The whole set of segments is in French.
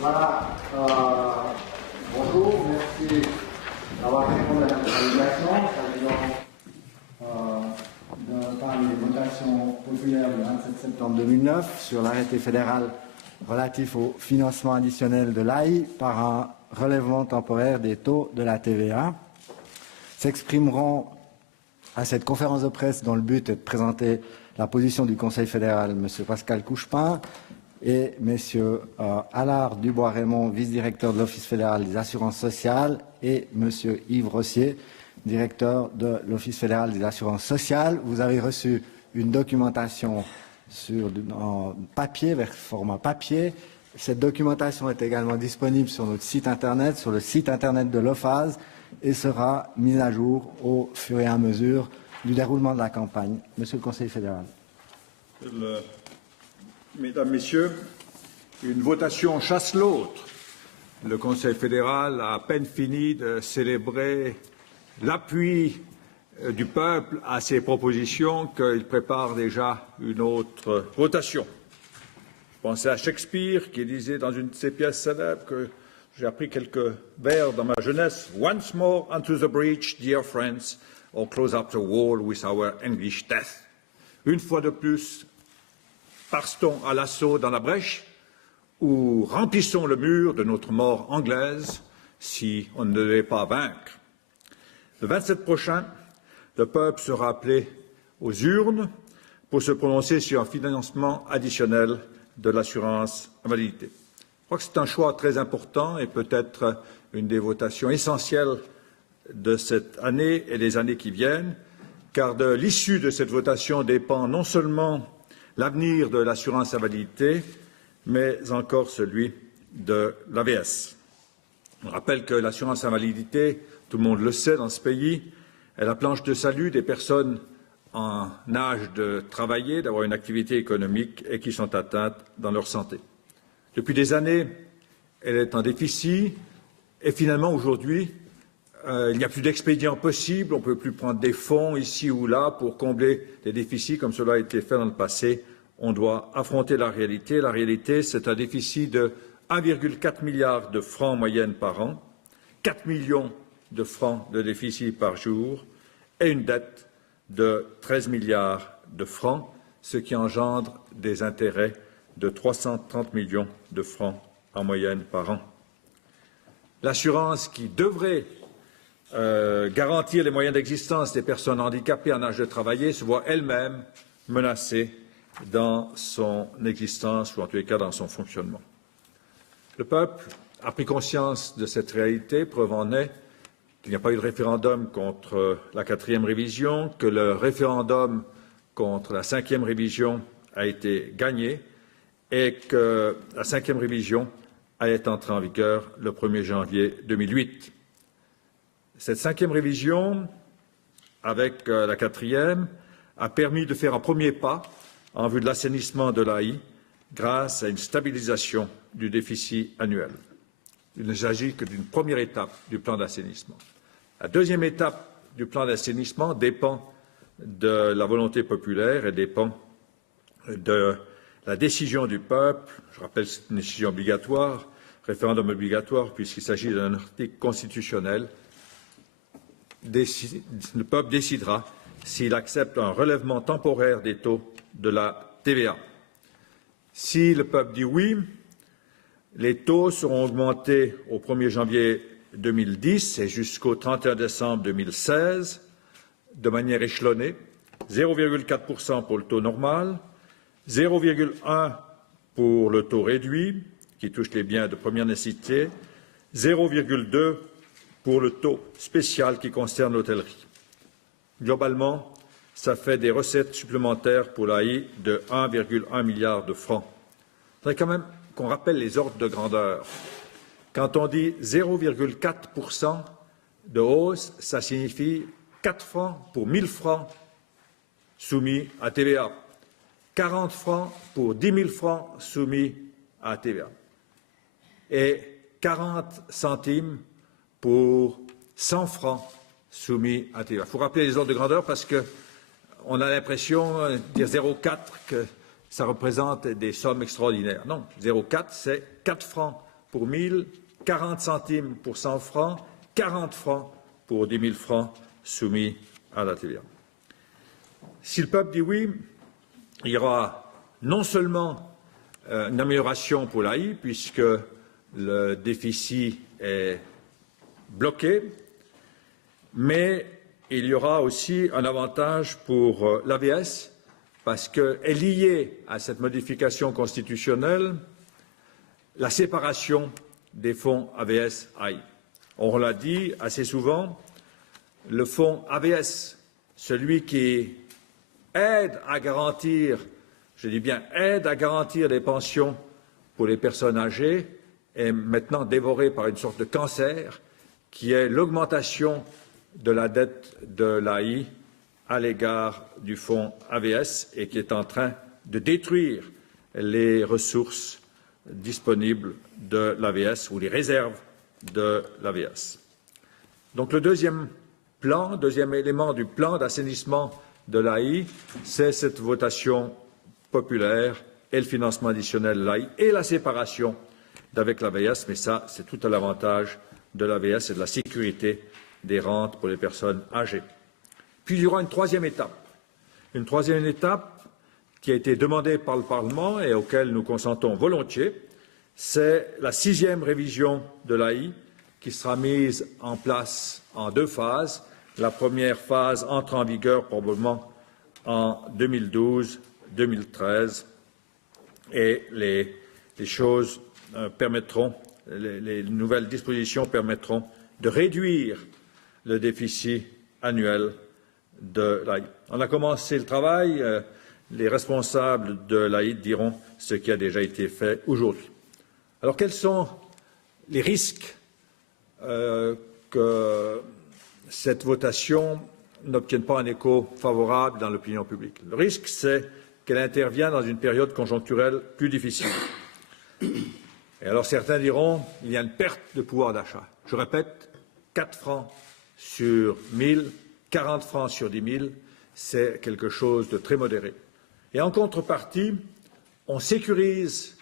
Voilà. Bonjour, merci d'avoir répondu à notre invitation. Par les votations populaires du 27 septembre 2009 sur l'arrêté fédéral relatif au financement additionnel de l'AI par un relèvement temporaire des taux de la TVA. S'exprimeront à cette conférence de presse dont le but est de présenter la position du Conseil fédéral, M. Pascal Couchepin et M. Allard Dubois-Raymond, vice-directeur de l'Office fédéral des assurances sociales, et M. Yves Rossier, directeur de l'Office fédéral des assurances sociales. Vous avez reçu une documentation en papier, vers format papier. Cette documentation est également disponible sur notre site Internet, sur le site Internet de l'OFAS, et sera mise à jour au fur et à mesure du déroulement de la campagne. Monsieur le Conseiller fédéral. Mesdames, Messieurs, une votation chasse l'autre. Le Conseil fédéral a à peine fini de célébrer l'appui du peuple à ses propositions qu'il prépare déjà une autre votation. Je pensais à Shakespeare qui disait dans une de ses pièces célèbres que j'ai appris quelques vers dans ma jeunesse. « Once more unto the breach, dear friends, or close up the wall with our English death. » Une fois de plus, partons à l'assaut dans la brèche ou remplissons le mur de notre mort anglaise si on ne devait pas vaincre. Le 27 prochain, le peuple sera appelé aux urnes pour se prononcer sur un financement additionnel de l'assurance invalidité. Je crois que c'est un choix très important et peut-être une des votations essentielles de cette année et des années qui viennent, car de l'issue de cette votation dépend non seulement l'avenir de l'assurance invalidité, mais encore celui de l'AVS. On rappelle que l'assurance invalidité, tout le monde le sait dans ce pays, est la planche de salut des personnes en âge de travailler, d'avoir une activité économique et qui sont atteintes dans leur santé. Depuis des années, elle est en déficit et finalement aujourd'hui, il n'y a plus d'expédient possible, on ne peut plus prendre des fonds ici ou là pour combler des déficits comme cela a été fait dans le passé. On doit affronter la réalité. La réalité, c'est un déficit de 1,4 milliard de francs en moyenne par an, 4 millions de francs de déficit par jour et une dette de 13 milliards de francs, ce qui engendre des intérêts de 330 millions de francs en moyenne par an. L'assurance qui devrait garantir les moyens d'existence des personnes handicapées en âge de travailler se voit elle-même menacée dans son existence ou en tous les cas dans son fonctionnement. Le peuple a pris conscience de cette réalité, preuve en est qu'il n'y a pas eu de référendum contre la 4e révision, que le référendum contre la 5e révision a été gagné et que la 5e révision est entrée en vigueur le 1er janvier 2008. Cette 5e révision, avec la 4e, a permis de faire un premier pas en vue de l'assainissement de l'AI grâce à une stabilisation du déficit annuel. Il ne s'agit que d'une première étape du plan d'assainissement. La deuxième étape du plan d'assainissement dépend de la volonté populaire et dépend de la décision du peuple. Je rappelle que c'est une décision obligatoire, référendum obligatoire, puisqu'il s'agit d'un article constitutionnel. Le peuple décidera s'il accepte un relèvement temporaire des taux de la TVA. Si le peuple dit oui, les taux seront augmentés au 1er janvier 2010 et jusqu'au 31 décembre 2016 de manière échelonnée, 0,4% pour le taux normal, 0,1% pour le taux réduit, qui touche les biens de première nécessité, 0,2% pour le taux spécial qui concerne l'hôtellerie. Globalement, ça fait des recettes supplémentaires pour l'AI de 1,1 milliard de francs. Il faudrait quand même qu'on rappelle les ordres de grandeur. Quand on dit 0,4% de hausse, ça signifie 4 francs pour 1000 francs soumis à TVA, 40 francs pour 10 000 francs soumis à TVA et 40 centimes pour 100 francs soumis à TVA. Il faut rappeler les ordres de grandeur parce qu'on a l'impression de dire 0,4 que ça représente des sommes extraordinaires. Non, 0,4 c'est 4 francs pour 1000, 40 centimes pour 100 francs, 40 francs pour 10 000 francs soumis à la TVA. Si le peuple dit oui, il y aura non seulement une amélioration pour l'AI, puisque le déficit est bloqué, mais il y aura aussi un avantage pour l'AVS, parce qu'est liée à cette modification constitutionnelle la séparation des fonds AVS-AI. On l'a dit assez souvent, le fonds AVS, celui qui aide à garantir, je dis bien aide à garantir des pensions pour les personnes âgées, est maintenant dévoré par une sorte de cancer qui est l'augmentation de la dette de l'AI à l'égard du fonds AVS et qui est en train de détruire les ressources disponibles de l'AVS ou les réserves de l'AVS. Donc le deuxième élément du plan d'assainissement de l'AI, c'est cette votation populaire et le financement additionnel de l'AI et la séparation d'avec l'AVS, mais ça, c'est tout à l'avantage de l'AVS et de la sécurité des rentes pour les personnes âgées. Puis il y aura une troisième étape qui a été demandée par le Parlement et auquel nous consentons volontiers, c'est la 6e révision de l'AI qui sera mise en place en 2 phases. La première phase entre en vigueur probablement en 2012-2013 et les choses les nouvelles dispositions permettront de réduire le déficit annuel de l'AI. On a commencé le travail, les responsables de l'AI diront ce qui a déjà été fait aujourd'hui. Alors quels sont les risques que cette votation n'obtienne pas un écho favorable dans l'opinion publique? Le risque, c'est qu'elle intervient dans une période conjoncturelle plus difficile. Et alors certains diront il y a une perte de pouvoir d'achat. Je répète, 4 francs sur 1000, 40 francs sur 10 000, c'est quelque chose de très modéré. Et en contrepartie, on sécurise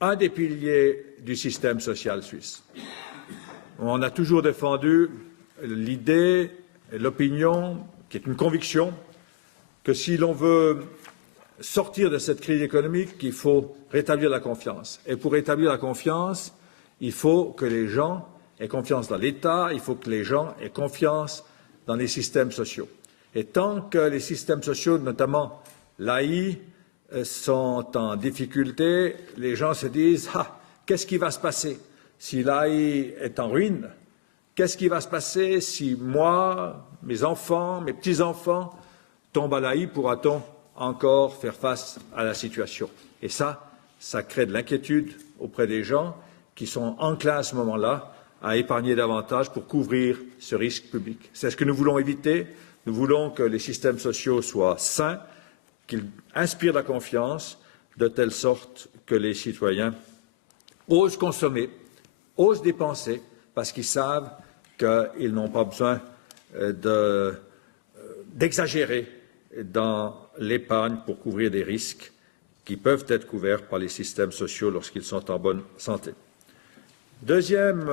un des piliers du système social suisse. On a toujours défendu l'idée et l'opinion, qui est une conviction, que si l'on veut sortir de cette crise économique, il faut rétablir la confiance. Et pour rétablir la confiance, il faut que les gens aient confiance dans l'État, il faut que les gens aient confiance dans les systèmes sociaux. Et tant que les systèmes sociaux, notamment l'AI, sont en difficulté, les gens se disent « Ah, qu'est-ce qui va se passer si l'AI est en ruine? Qu'est-ce qui va se passer si moi, mes enfants, mes petits-enfants tombent à l'AI? Pourra-t-on encore faire face à la situation ?» Et ça crée de l'inquiétude auprès des gens qui sont enclins à ce moment-là à épargner davantage pour couvrir ce risque public. C'est ce que nous voulons éviter. Nous voulons que les systèmes sociaux soient sains, qu'ils inspirent la confiance, de telle sorte que les citoyens osent consommer, osent dépenser, parce qu'ils savent qu'ils n'ont pas besoin d'exagérer dans l'épargne pour couvrir des risques qui peuvent être couverts par les systèmes sociaux lorsqu'ils sont en bonne santé. Deuxième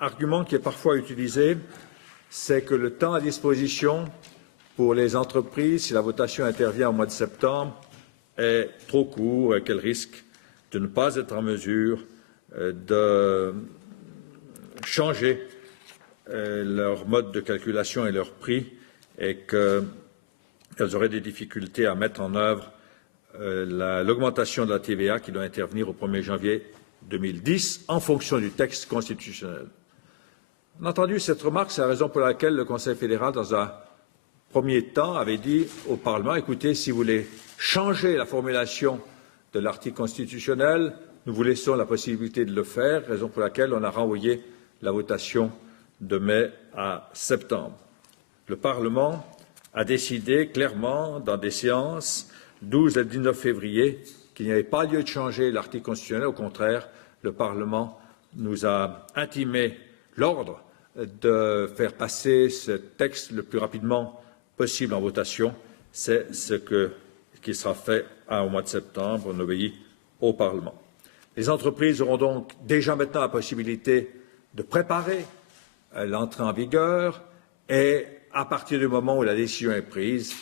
argument qui est parfois utilisé, c'est que le temps à disposition pour les entreprises, si la votation intervient au mois de septembre, est trop court et qu'elles risquent de ne pas être en mesure de changer leur mode de calculation et leur prix et qu'elles auraient des difficultés à mettre en œuvre l'augmentation de la TVA qui doit intervenir au 1er janvier 2010 en fonction du texte constitutionnel. On a entendu cette remarque, c'est la raison pour laquelle le Conseil fédéral, dans un premier temps, avait dit au Parlement, écoutez, si vous voulez changer la formulation de l'article constitutionnel, nous vous laissons la possibilité de le faire, raison pour laquelle on a renvoyé la votation de mai à septembre. Le Parlement a décidé clairement, dans des séances 12 et 19 février, qu'il n'y avait pas lieu de changer l'article constitutionnel. Au contraire, le Parlement nous a intimé l'ordre de faire passer ce texte le plus rapidement possible en votation. C'est ce qui sera fait au mois de septembre. On obéit au Parlement. Les entreprises auront donc déjà maintenant la possibilité de préparer l'entrée en vigueur et, à partir du moment où la décision est prise,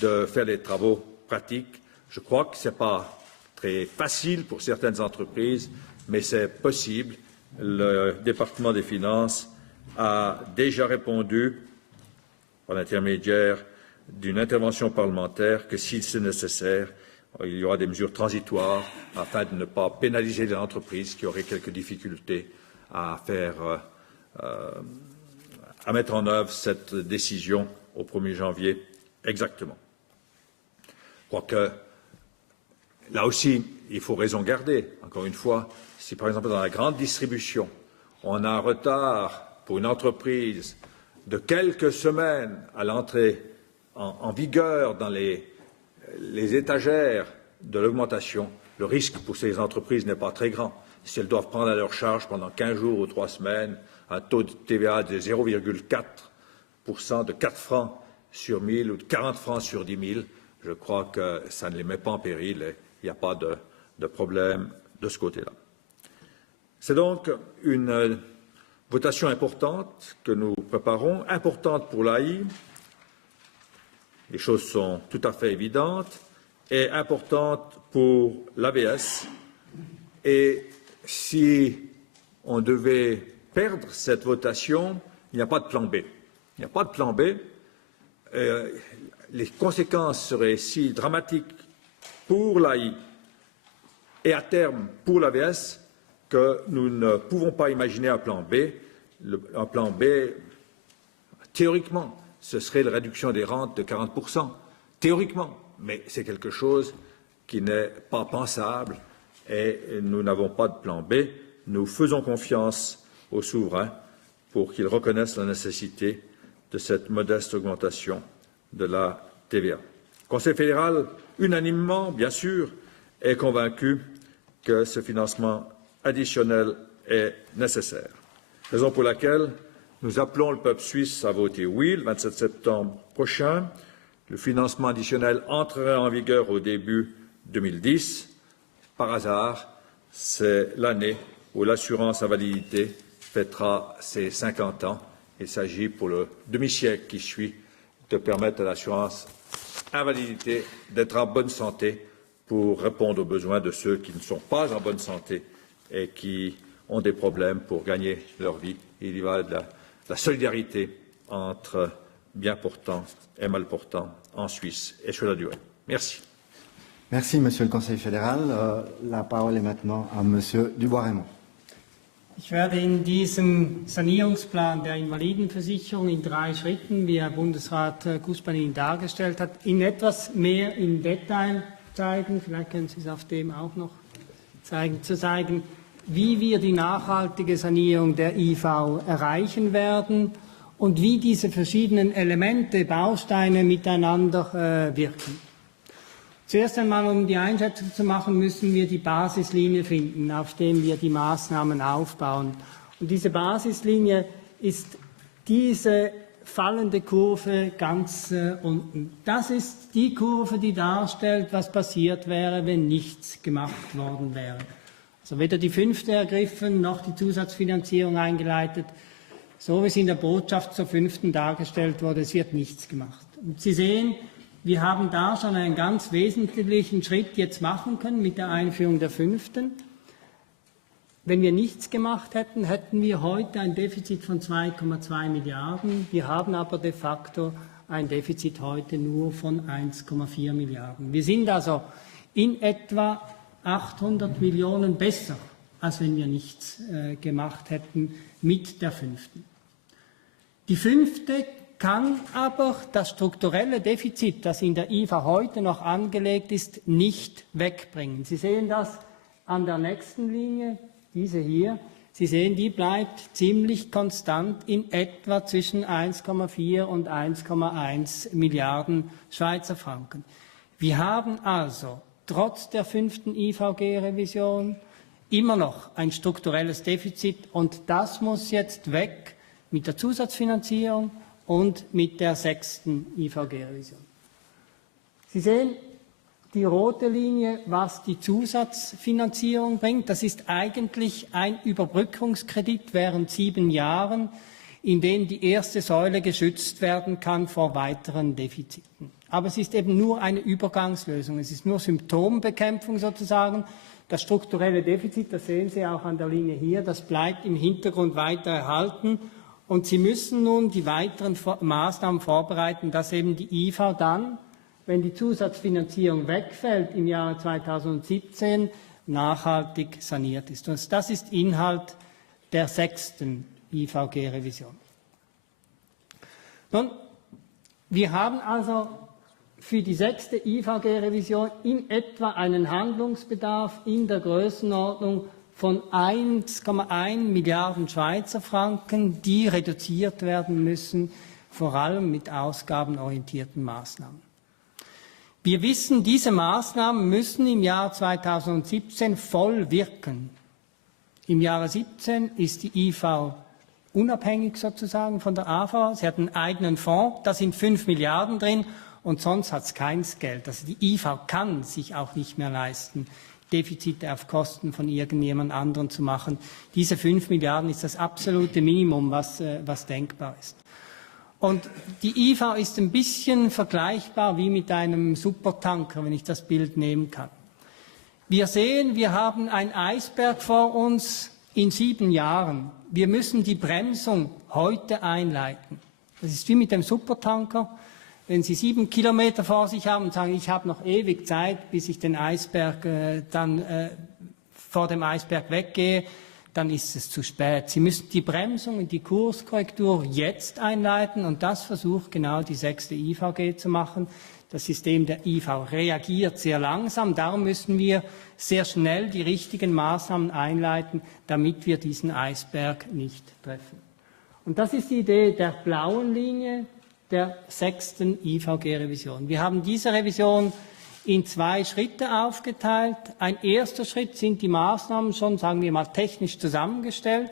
de faire les travaux pratiques. Je crois que ce n'est pas très facile pour certaines entreprises, mais c'est possible. Le département des Finances a déjà répondu, par l'intermédiaire d'une intervention parlementaire, que si c'est nécessaire, il y aura des mesures transitoires afin de ne pas pénaliser les entreprises qui auraient quelques difficultés à mettre en œuvre cette décision au 1er janvier exactement. Je crois que là aussi, il faut raison garder. Encore une fois, si par exemple dans la grande distribution, on a un retard pour une entreprise de quelques semaines à l'entrée en vigueur dans les étagères de l'augmentation, le risque pour ces entreprises n'est pas très grand. Si elles doivent prendre à leur charge pendant 15 jours ou 3 semaines un taux de TVA de 0,4%, de 4 francs sur 1000 ou de 40 francs sur 10 000, je crois que ça ne les met pas en péril et il n'y a pas de problème de ce côté-là. C'est donc une votation importante que nous préparons, importante pour l'AI. Les choses sont tout à fait évidentes et importantes pour l'AVS. Et si on devait perdre cette votation, il n'y a pas de plan B. Il n'y a pas de plan B. Les conséquences seraient si dramatiques pour l'AI et à terme pour l'AVS que nous ne pouvons pas imaginer un plan B. Un plan B, théoriquement, ce serait la réduction des rentes de 40%. Théoriquement, mais c'est quelque chose qui n'est pas pensable et nous n'avons pas de plan B. Nous faisons confiance aux souverains pour qu'ils reconnaissent la nécessité de cette modeste augmentation de la TVA. Le Conseil fédéral, unanimement, bien sûr, est convaincu que ce financement additionnel est nécessaire. Raison pour laquelle nous appelons le peuple suisse à voter oui le 27 septembre prochain. Le financement additionnel entrera en vigueur au début 2010. Par hasard, c'est l'année où l'assurance invalidité fêtera ses 50 ans. Il s'agit pour le demi-siècle qui suit de permettre à l'assurance invalidité d'être en bonne santé pour répondre aux besoins de ceux qui ne sont pas en bonne santé et qui ont des problèmes pour gagner leur vie. Il y va de la solidarité entre bien portants et mal portants en Suisse et sur la durée. Merci. Merci, Monsieur le Conseil fédéral. La parole est maintenant à Monsieur Dubois-Raymond. Ich werde in diesem Sanierungsplan der Invalidenversicherung in 3 Schritten, wie Herr Bundesrat Guspan ihn dargestellt hat, in etwas mehr im Detail zeigen, vielleicht können Sie es auf dem auch noch zeigen, wie wir die nachhaltige Sanierung der IV erreichen werden und wie diese verschiedenen Elemente, Bausteine miteinander wirken. Zuerst einmal, um die Einschätzung zu machen, müssen wir die Basislinie finden, auf der wir die Maßnahmen aufbauen. Und diese Basislinie ist diese fallende Kurve ganz unten. Das ist die Kurve, die darstellt, was passiert wäre, wenn nichts gemacht worden wäre. Also weder die 5. ergriffen, noch die Zusatzfinanzierung eingeleitet. So wie es in der Botschaft zur 5. dargestellt wurde, es wird nichts gemacht. Und Sie sehen, wir haben da schon einen ganz wesentlichen Schritt jetzt machen können mit der Einführung der 5. Wenn wir nichts gemacht hätten, hätten wir heute ein Defizit von 2,2 Milliarden. Wir haben aber de facto ein Defizit heute nur von 1,4 Milliarden. Wir sind also in etwa 800 Millionen besser, als wenn wir nichts gemacht hätten mit der 5. Die 5. kann aber das strukturelle Defizit, das in der IVA heute noch angelegt ist, nicht wegbringen. Sie sehen das an der nächsten Linie, diese hier. Sie sehen, die bleibt ziemlich konstant in etwa zwischen 1,4 und 1,1 Milliarden Schweizer Franken. Wir haben also trotz der 5. IVG-Revision immer noch ein strukturelles Defizit und das muss jetzt weg mit der Zusatzfinanzierung und mit der 6. IVG-Revision. Sie sehen, die rote Linie, was die Zusatzfinanzierung bringt. Das ist eigentlich ein Überbrückungskredit während 7 Jahren, in dem die erste Säule geschützt werden kann vor weiteren Defiziten. Aber es ist eben nur eine Übergangslösung. Es ist nur Symptombekämpfung sozusagen. Das strukturelle Defizit, das sehen Sie auch an der Linie hier, das bleibt im Hintergrund weiter erhalten. Und Sie müssen nun die weiteren Maßnahmen vorbereiten, dass eben die IV dann, wenn die Zusatzfinanzierung wegfällt im Jahre 2017, nachhaltig saniert ist. Und das ist Inhalt der 6. IVG-Revision. Nun, wir haben also für die 6. IVG-Revision in etwa einen Handlungsbedarf in der Größenordnung von 1,1 Milliarden Schweizer Franken, die reduziert werden müssen, vor allem mit ausgabenorientierten Maßnahmen. Wir wissen, diese Maßnahmen müssen im Jahr 2017 voll wirken. Im Jahre 2017 ist die IV unabhängig sozusagen von der AV. Sie hat einen eigenen Fonds, da sind 5 Milliarden drin und sonst hat es keins Geld. Also die IV kann sich auch nicht mehr leisten, Defizite auf Kosten von irgendjemand anderem zu machen. Diese 5 Milliarden ist das absolute Minimum, was denkbar ist. Und die IV ist ein bisschen vergleichbar wie mit einem Supertanker, wenn ich das Bild nehmen kann. Wir sehen, wir haben einen Eisberg vor uns in 7 Jahren. Wir müssen die Bremsung heute einleiten. Das ist wie mit dem Supertanker. Wenn Sie 7 Kilometer vor sich haben und sagen, ich habe noch ewig Zeit, bis ich den Eisberg vor dem Eisberg weggehe, dann ist es zu spät. Sie müssen die Bremsung und die Kurskorrektur jetzt einleiten und das versucht genau die 6. IVG zu machen. Das System der IV reagiert sehr langsam, darum müssen wir sehr schnell die richtigen Maßnahmen einleiten, damit wir diesen Eisberg nicht treffen. Und das ist die Idee der blauen Linie der 6. IVG-Revision. Wir haben diese Revision in 2 Schritte aufgeteilt. Ein erster Schritt sind die Maßnahmen schon, sagen wir mal, technisch zusammengestellt.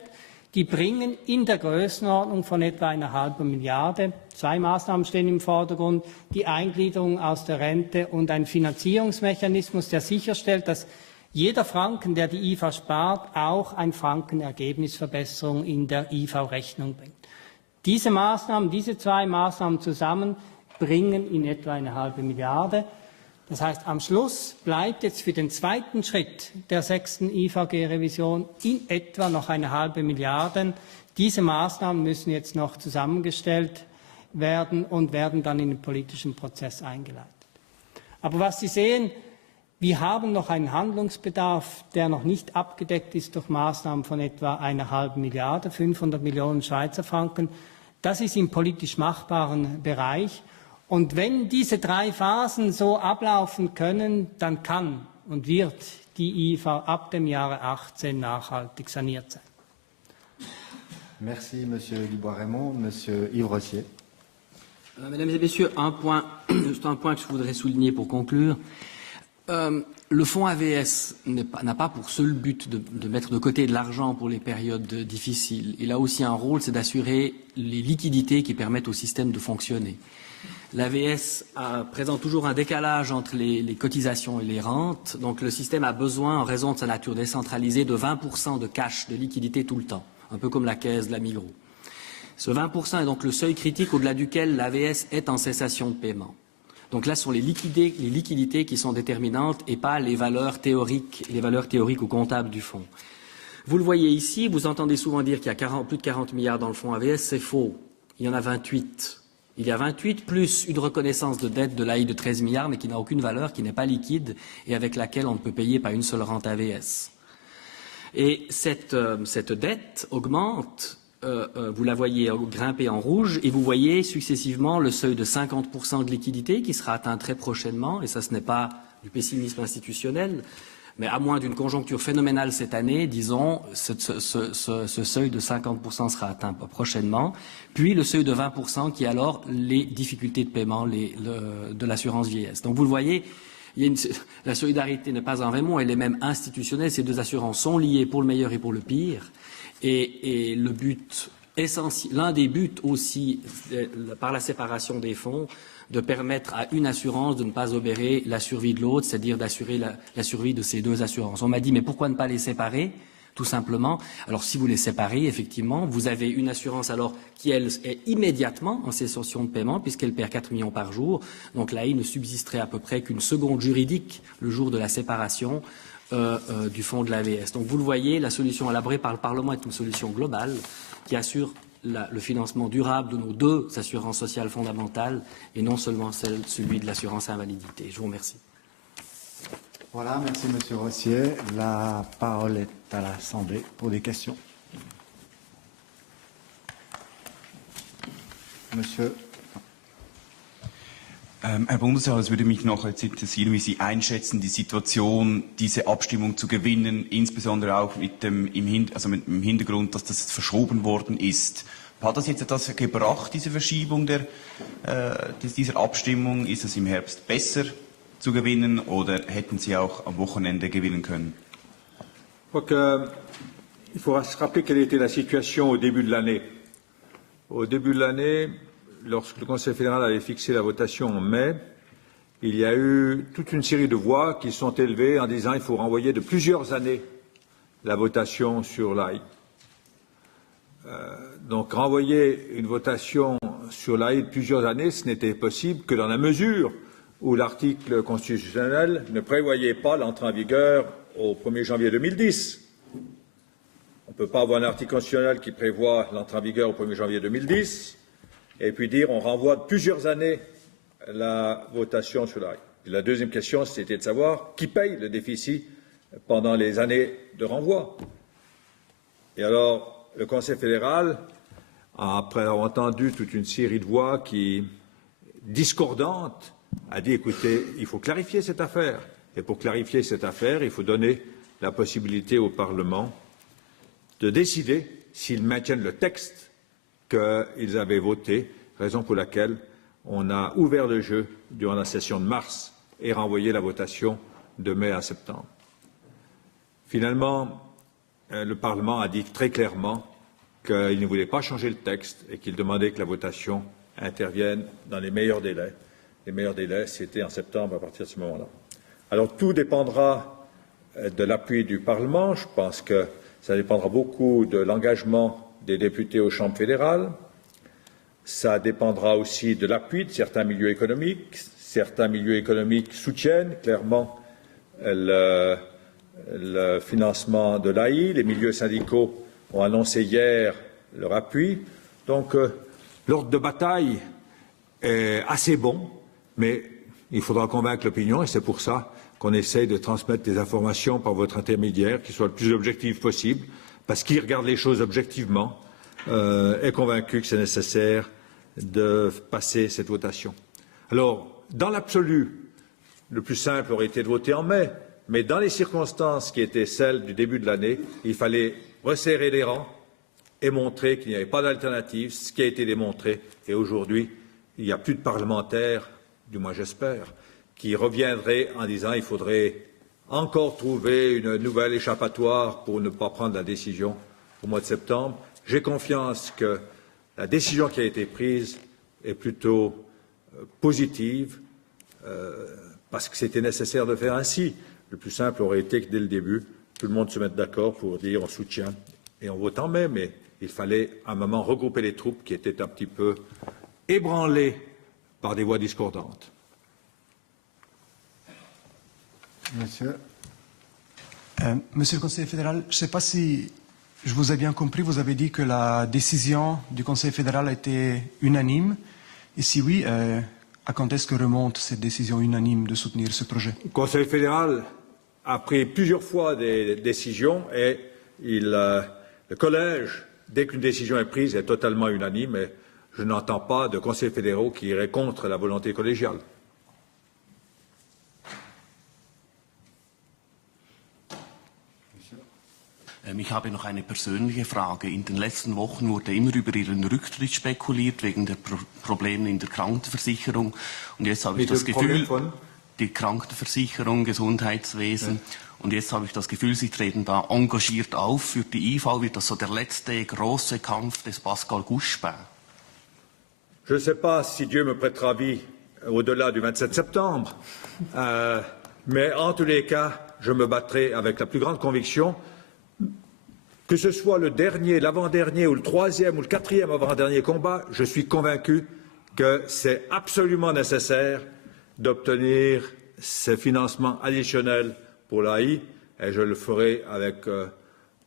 Die bringen in der Größenordnung von etwa 1,5 Milliarde. 2 Maßnahmen stehen im Vordergrund. Die Eingliederung aus der Rente und ein Finanzierungsmechanismus, der sicherstellt, dass jeder Franken, der die IV spart, auch ein Franken Ergebnisverbesserung in der IV-Rechnung bringt. Diese 2 Maßnahmen zusammen bringen in etwa 1,5 Milliarde. Das heißt, am Schluss bleibt jetzt für den zweiten Schritt der 6. IVG-Revision in etwa noch 1,5 Milliarden. Diese Maßnahmen müssen jetzt noch zusammengestellt werden und werden dann in den politischen Prozess eingeleitet. Aber was Sie sehen, wir haben noch einen Handlungsbedarf, der noch nicht abgedeckt ist durch Maßnahmen von etwa 1,5 Milliarden, 500 Millionen Schweizer Franken. Das ist im politisch machbaren Bereich. Und wenn diese 3 Phasen so ablaufen können, dann kann und wird die IV ab dem Jahre 18 nachhaltig saniert sein. Merci, Monsieur Dubois-Raymond. Monsieur Yves Rossier. Mesdames et Messieurs, juste un point que je voudrais souligner pour conclure. Le fonds AVS n'a pas pour seul but de mettre de côté de l'argent pour les périodes difficiles. Il a aussi un rôle, c'est d'assurer les liquidités qui permettent au système de fonctionner. L'AVS présente toujours un décalage entre les cotisations et les rentes. Donc le système a besoin, en raison de sa nature décentralisée, de 20% de cash, de liquidité tout le temps, un peu comme la caisse de la Migros. Ce 20% est donc le seuil critique au-delà duquel l'AVS est en cessation de paiement. Donc là, ce sont les liquidités qui sont déterminantes et pas les valeurs théoriques ou comptables du fonds. Vous le voyez ici, vous entendez souvent dire qu'il y a plus de 40 milliards dans le fonds AVS, c'est faux. Il y en a 28. Il y a 28 plus une reconnaissance de dette de l'AI de 13 milliards, mais qui n'a aucune valeur, qui n'est pas liquide et avec laquelle on ne peut payer pas une seule rente AVS. Et cette dette augmente. Vous la voyez grimper en rouge et vous voyez successivement le seuil de 50% de liquidité qui sera atteint très prochainement, et ça ce n'est pas du pessimisme institutionnel, mais à moins d'une conjoncture phénoménale cette année, disons, ce seuil de 50% sera atteint prochainement, puis le seuil de 20% qui est alors les difficultés de paiement de l'assurance vieillesse. Donc vous le voyez, la solidarité n'est pas un vrai mot, elle est même institutionnelle, ces 2 assurances sont liées pour le meilleur et pour le pire. Et le but essentiel, l'un des buts aussi, par la séparation des fonds, de permettre à une assurance de ne pas obérer la survie de l'autre, c'est-à-dire d'assurer la survie de ces deux assurances. On m'a dit, mais pourquoi ne pas les séparer ? Tout simplement. Alors, si vous les séparez, effectivement, vous avez une assurance alors qui, elle, est immédiatement en cessation de paiement puisqu'elle perd 4 millions par jour. Donc, l'AI ne subsisterait à peu près qu'une seconde juridique le jour de la séparation du fonds de l'AVS. Donc, vous le voyez, la solution élaborée par le Parlement est une solution globale qui assure le financement durable de nos deux assurances sociales fondamentales et non seulement celui de l'assurance invalidité. Je vous remercie. Voilà, merci Monsieur Rossier. La parole est à l'Assemblée pour des questions. Monsieur. Herr Bundesrat, es würde mich noch jetzt interessieren, wie Sie einschätzen, die Situation, diese Abstimmung zu gewinnen, insbesondere auch mit dem Hintergrund, dass das verschoben worden ist. Hat das jetzt etwas gebracht, diese Verschiebung dieser Abstimmung? Ist es im Herbst besser zu gewinnen oder hätten Sie auch am Wochenende gewinnen können? Il faut se rappeler quelle était la situation au début de l'année. Au début de l'année, lorsque le Conseil fédéral avait fixé la votation en mai, il y a eu toute une série de voix qui sont élevées en disant qu'il faut renvoyer de plusieurs années la votation sur l'AI. Donc renvoyer une votation sur l'AI de plusieurs années, ce n'était possible que dans la mesure où l'article constitutionnel ne prévoyait pas l'entrée en vigueur au 1er janvier 2010. On ne peut pas avoir un article constitutionnel qui prévoit l'entrée en vigueur au 1er janvier 2010 et puis dire on renvoie de plusieurs années la votation sur l'AI. La deuxième question, c'était de savoir qui paye le déficit pendant les années de renvoi. Et alors, le Conseil fédéral, après avoir entendu toute une série de voix discordantes, a dit, écoutez, il faut clarifier cette affaire. Et pour clarifier cette affaire, il faut donner la possibilité au Parlement de décider s'ils maintiennent le texte qu'ils avaient voté, raison pour laquelle on a ouvert le jeu durant la session de mars et renvoyé la votation de mai à septembre. Finalement, le Parlement a dit très clairement qu'il ne voulait pas changer le texte et qu'il demandait que la votation intervienne dans les meilleurs délais. Les meilleurs délais, c'était en septembre à partir de ce moment-là. Alors tout dépendra de l'appui du Parlement. Je pense que ça dépendra beaucoup de l'engagement des députés aux chambres fédérales. Ça dépendra aussi de l'appui de certains milieux économiques. Certains milieux économiques soutiennent clairement le financement de l'AI. Les milieux syndicaux ont annoncé hier leur appui. Donc l'ordre de bataille est assez bon. Mais il faudra convaincre l'opinion et c'est pour ça qu'on essaye de transmettre des informations par votre intermédiaire qui soient le plus objectives possible, parce qu'il regarde les choses objectivement, est convaincu que c'est nécessaire de passer cette votation. Alors, dans l'absolu, le plus simple aurait été de voter en mai, mais dans les circonstances qui étaient celles du début de l'année, il fallait resserrer les rangs et montrer qu'il n'y avait pas d'alternative, ce qui a été démontré. Et aujourd'hui, il n'y a plus de parlementaires, du moins j'espère, qui reviendraient en disant qu'il faudrait encore trouver une nouvelle échappatoire pour ne pas prendre la décision au mois de septembre. J'ai confiance que la décision qui a été prise est plutôt positive, parce que c'était nécessaire de faire ainsi. Le plus simple aurait été que dès le début, tout le monde se mette d'accord pour dire on soutient et on vote en mai, mais il fallait à un moment regrouper les troupes qui étaient un petit peu ébranlées par des voix discordantes. Monsieur. Monsieur le Conseil fédéral, je ne sais pas si je vous ai bien compris, vous avez dit que la décision du Conseil fédéral a été unanime. Et si oui, à quand est-ce que remonte cette décision unanime de soutenir ce projet? Le Conseil fédéral a pris plusieurs fois des décisions et le collège, dès qu'une décision est prise, est totalement unanime. Et je n'entends pas de conseils fédéraux qui iraient contre la volonté collégiale. Ich habe noch eine persönliche Frage. In den letzten Wochen wurde immer über Ihren Rücktritt spekuliert, wegen der Probleme in der Krankenversicherung. Und jetzt habe ich das Gefühl, die Krankenversicherung, Gesundheitswesen, und jetzt habe ich das Gefühl, Sie treten da engagiert auf. Für die IV wird das so der letzte große Kampf des Pascal Gouchepin. Je ne sais pas si Dieu me prêtera vie au-delà du 27 septembre. Mais en tous les cas, je me battrai avec la plus grande conviction, que ce soit le dernier, l'avant-dernier, ou le troisième, ou le quatrième avant-dernier combat, je suis convaincu que c'est absolument nécessaire d'obtenir ces financements additionnels pour l'AI, et je le ferai avec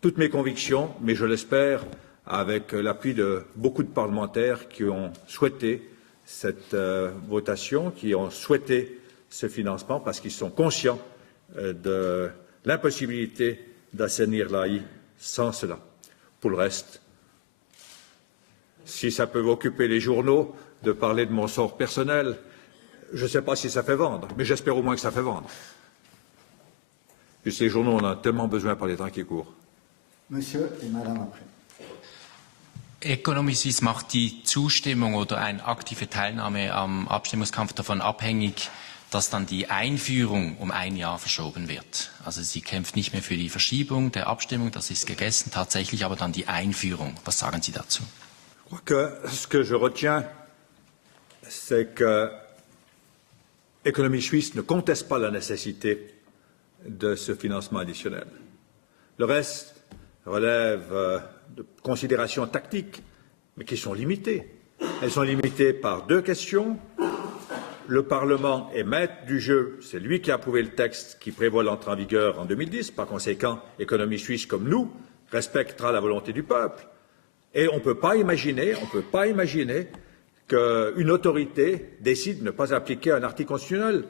toutes mes convictions, mais je l'espère avec l'appui de beaucoup de parlementaires qui ont souhaité cette votation, qui ont souhaité ce financement, parce qu'ils sont conscients de l'impossibilité d'assainir l'AI sans cela. Pour le reste, si ça peut occuper les journaux de parler de mon sort personnel, je ne sais pas si ça fait vendre, mais j'espère au moins que ça fait vendre. Puisque les journaux en ont tellement besoin par les temps qui courent. Monsieur et Madame après. Economy Suisse macht die Zustimmung oder eine aktive Teilnahme am Abstimmungskampf davon abhängig, dass dann die Einführung um ein Jahr verschoben wird. Also sie kämpft nicht mehr für die Verschiebung der Abstimmung, das ist gegessen, tatsächlich aber dann die Einführung. Was sagen Sie dazu? Je crois que ce que je retiens, c'est que l'économie suisse ne conteste pas la nécessité de ce financement additionnel. Le reste relève de considérations tactiques, mais qui sont limitées. Elles sont limitées par deux questions. Le Parlement est maître du jeu, c'est lui qui a approuvé le texte qui prévoit l'entrée en vigueur en 2010. Par conséquent, l'économie suisse, comme nous, respectera la volonté du peuple. Et on ne peut pas imaginer qu'une autorité décide de ne pas appliquer un article constitutionnel.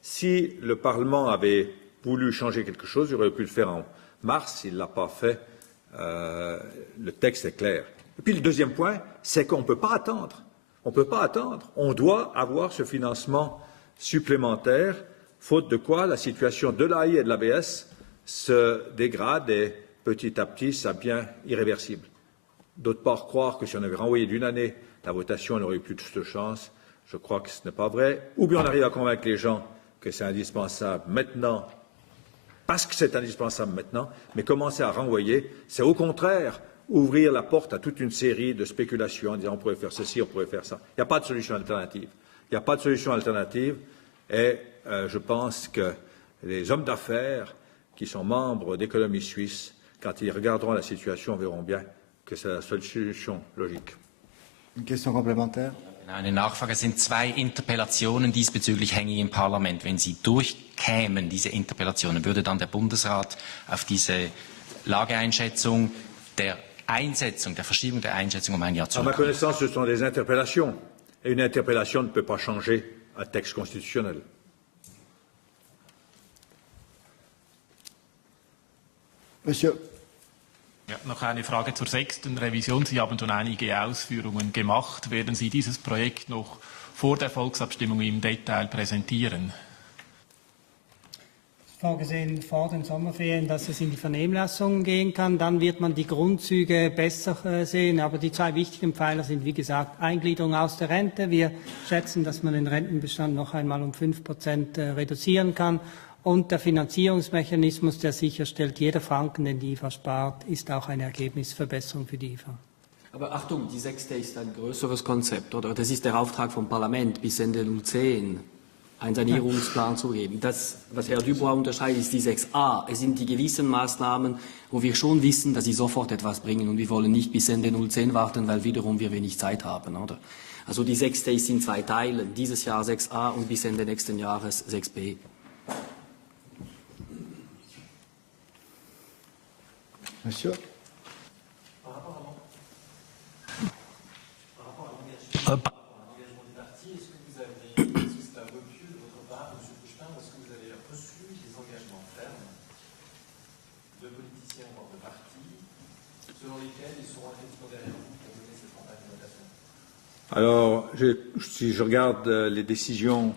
Si le Parlement avait voulu changer quelque chose, il aurait pu le faire en mars, il ne l'a pas fait. Le texte est clair. Et puis le deuxième point, c'est qu'on ne peut pas attendre. On ne peut pas attendre. On doit avoir ce financement supplémentaire, faute de quoi la situation de l'AI et de l'ABS se dégrade et petit à petit, ça devient irréversible. D'autre part, croire que si on avait renvoyé d'une année la votation, on n'aurait eu plus de chance, je crois que ce n'est pas vrai. Ou bien on arrive à convaincre les gens que c'est indispensable maintenant, parce que c'est indispensable maintenant, mais commencer à renvoyer, c'est au contraire ouvrir la porte à toute une série de spéculations en disant on pourrait faire ceci, on pourrait faire ça. Il n'y a pas de solution alternative. Il n'y a pas de solution alternative et je pense que les hommes d'affaires qui sont membres d'économie suisse, quand ils regarderont la situation, verront bien que c'est la seule solution logique. Une question complémentaire. Eine Nachfrage. Es sind zwei Interpellationen diesbezüglich hängig im Parlament. Wenn sie durchkämen, diese Interpellationen, würde dann der Bundesrat auf diese Lageeinschätzung der Einsetzung, der Verschiebung der Einschätzung um ein Jahr zurück? À ma connaissance, ce sont des interpellations. Et une interpellation ne peut pas changer un texte constitutionnel. Monsieur. Ja, noch eine Frage zur 6. Revision. Sie haben schon einige Ausführungen gemacht. Werden Sie dieses Projekt noch vor der Volksabstimmung im Detail präsentieren? Vorgesehen vor den Sommerferien, dass es in die Vernehmlassung gehen kann. Dann wird man die Grundzüge besser sehen. Aber die zwei wichtigen Pfeiler sind, wie gesagt, Eingliederung aus der Rente. Wir schätzen, dass man den Rentenbestand noch einmal um 5% reduzieren kann. Und der Finanzierungsmechanismus, der sicherstellt, jeder Franken, den die IFA spart, ist auch eine Ergebnisverbesserung für die IFA. Aber Achtung, die 6. ist ein größeres Konzept, oder? Das ist der Auftrag vom Parlament, bis Ende 2010 einen Sanierungsplan zu geben. Das, was Herr Dubois unterscheidet, ist die 6a. Es sind die gewissen Maßnahmen, wo wir schon wissen, dass sie sofort etwas bringen. Und wir wollen nicht bis Ende 2010 warten, weil wiederum wir wenig Zeit haben, oder? Also die 6. ist in zwei Teilen. Dieses Jahr 6a und bis Ende nächsten Jahres 6b. Monsieur. Alors, si je regarde les décisions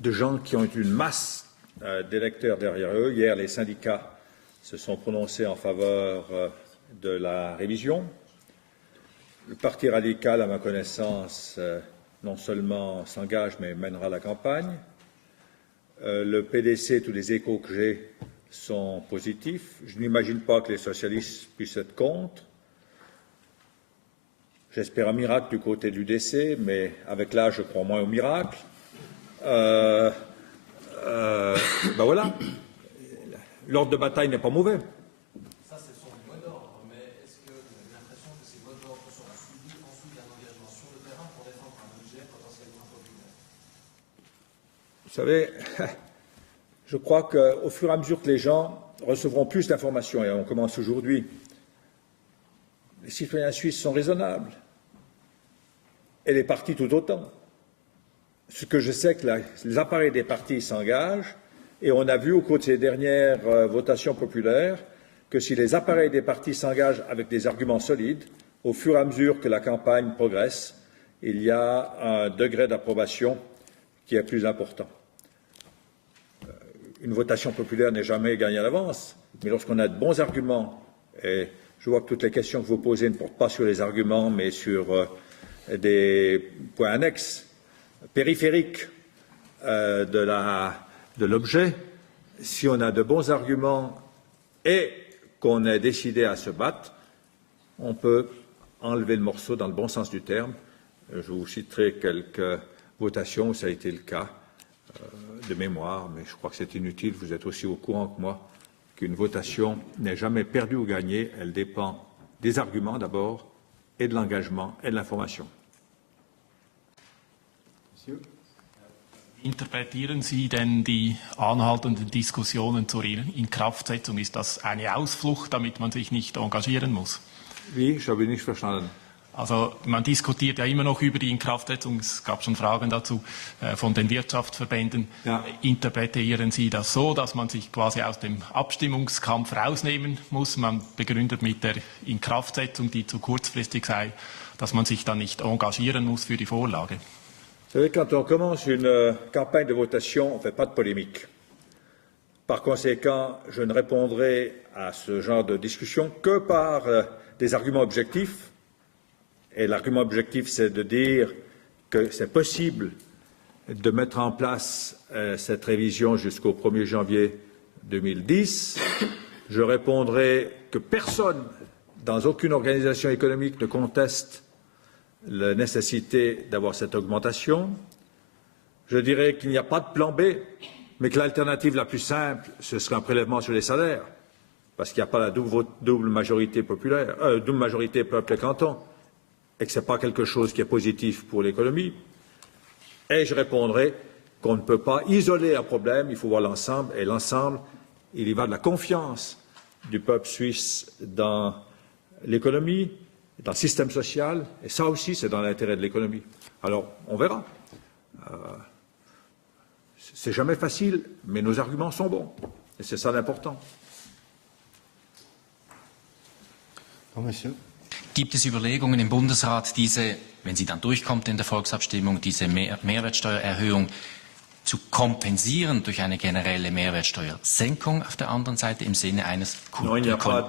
de gens qui ont une masse d'électeurs derrière eux, hier les syndicats se sont prononcés en faveur de la révision. Le Parti radical, à ma connaissance, non seulement s'engage, mais mènera la campagne. Le PDC, tous les échos que j'ai sont positifs. Je n'imagine pas que les socialistes puissent être contre. J'espère un miracle du côté du DC, mais avec l'âge, je crois moins au miracle. ben voilà, l'ordre de bataille n'est pas mauvais. Ça, c'est son mot d'ordre, mais est-ce que vous avez l'impression que ces mots d'ordre seront suivis ensuite d'un engagement sur le terrain pour défendre un budget potentiellement impopulaire? Vous savez, je crois qu'au fur et à mesure que les gens recevront plus d'informations, et on commence aujourd'hui, les citoyens suisses sont raisonnables, et les partis tout autant. Ce que je sais que les appareils des partis s'engagent, et on a vu au cours de ces dernières votations populaires que si les appareils des partis s'engagent avec des arguments solides, au fur et à mesure que la campagne progresse, il y a un degré d'approbation qui est plus important. Une votation populaire n'est jamais gagnée à l'avance, mais lorsqu'on a de bons arguments, et je vois que toutes les questions que vous posez ne portent pas sur les arguments, mais sur des points annexes, périphériques de l'objet, si on a de bons arguments et qu'on est décidé à se battre, on peut enlever le morceau dans le bon sens du terme. Je vous citerai quelques votations où ça a été le cas de mémoire, mais je crois que c'est inutile. Vous êtes aussi au courant que moi qu'une votation n'est jamais perdue ou gagnée. Elle dépend des arguments d'abord et de l'engagement et de l'information. Interpretieren Sie denn die anhaltenden Diskussionen zur Inkraftsetzung? Ist das eine Ausflucht, damit man sich nicht engagieren muss? Wie? Ich habe nicht verstanden. Also man diskutiert ja immer noch über die Inkraftsetzung. Es gab schon Fragen dazu von den Wirtschaftsverbänden. Ja. Interpretieren Sie das so, dass man sich quasi aus dem Abstimmungskampf rausnehmen muss? Man begründet mit der Inkraftsetzung, die zu kurzfristig sei, dass man sich dann nicht engagieren muss für die Vorlage. Vous savez, quand on commence une campagne de votation, on ne fait pas de polémique. Par conséquent, je ne répondrai à ce genre de discussion que par des arguments objectifs. Et l'argument objectif, c'est de dire que c'est possible de mettre en place cette révision jusqu'au 1er janvier 2010. Je répondrai que personne, dans aucune organisation économique, ne conteste la nécessité d'avoir cette augmentation. Je dirais qu'il n'y a pas de plan B, mais que l'alternative la plus simple, ce serait un prélèvement sur les salaires, parce qu'il n'y a pas la double majorité populaire, double majorité peuple et canton, et que ce n'est pas quelque chose qui est positif pour l'économie. Et je répondrai qu'on ne peut pas isoler un problème, il faut voir l'ensemble, et l'ensemble, il y va de la confiance du peuple suisse dans l'économie, dans le système social, et ça aussi, c'est dans l'intérêt de l'économie. Alors, on verra. C'est jamais facile, mais nos arguments sont bons, et c'est ça l'important. Bon, monsieur. Gibt es Überlegungen im Bundesrat, diese, wenn sie dann durchkommt in der Volksabstimmung, diese Mehrwertsteuererhöhung zu kompensieren durch eine generelle Mehrwertsteuersenkung auf der anderen Seite im Sinne eines Non, il n'y a pas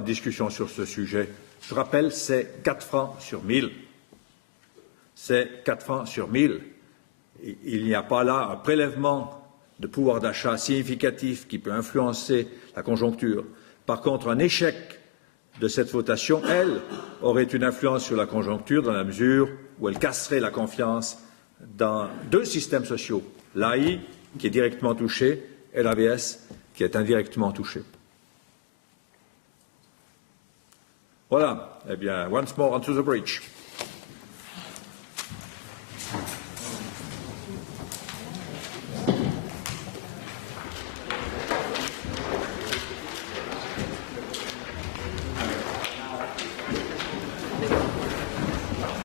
de discussion sur ce sujet. Je rappelle, c'est 4 francs sur 1000. C'est 4 francs sur 1000. Il n'y a pas là un prélèvement de pouvoir d'achat significatif qui peut influencer la conjoncture. Par contre, un échec de cette votation, elle, aurait une influence sur la conjoncture dans la mesure où elle casserait la confiance dans deux systèmes sociaux, l'AI, qui est directement touché, et l'AVS, qui est indirectement touché. Voilà. Eh bien, once more onto the bridge.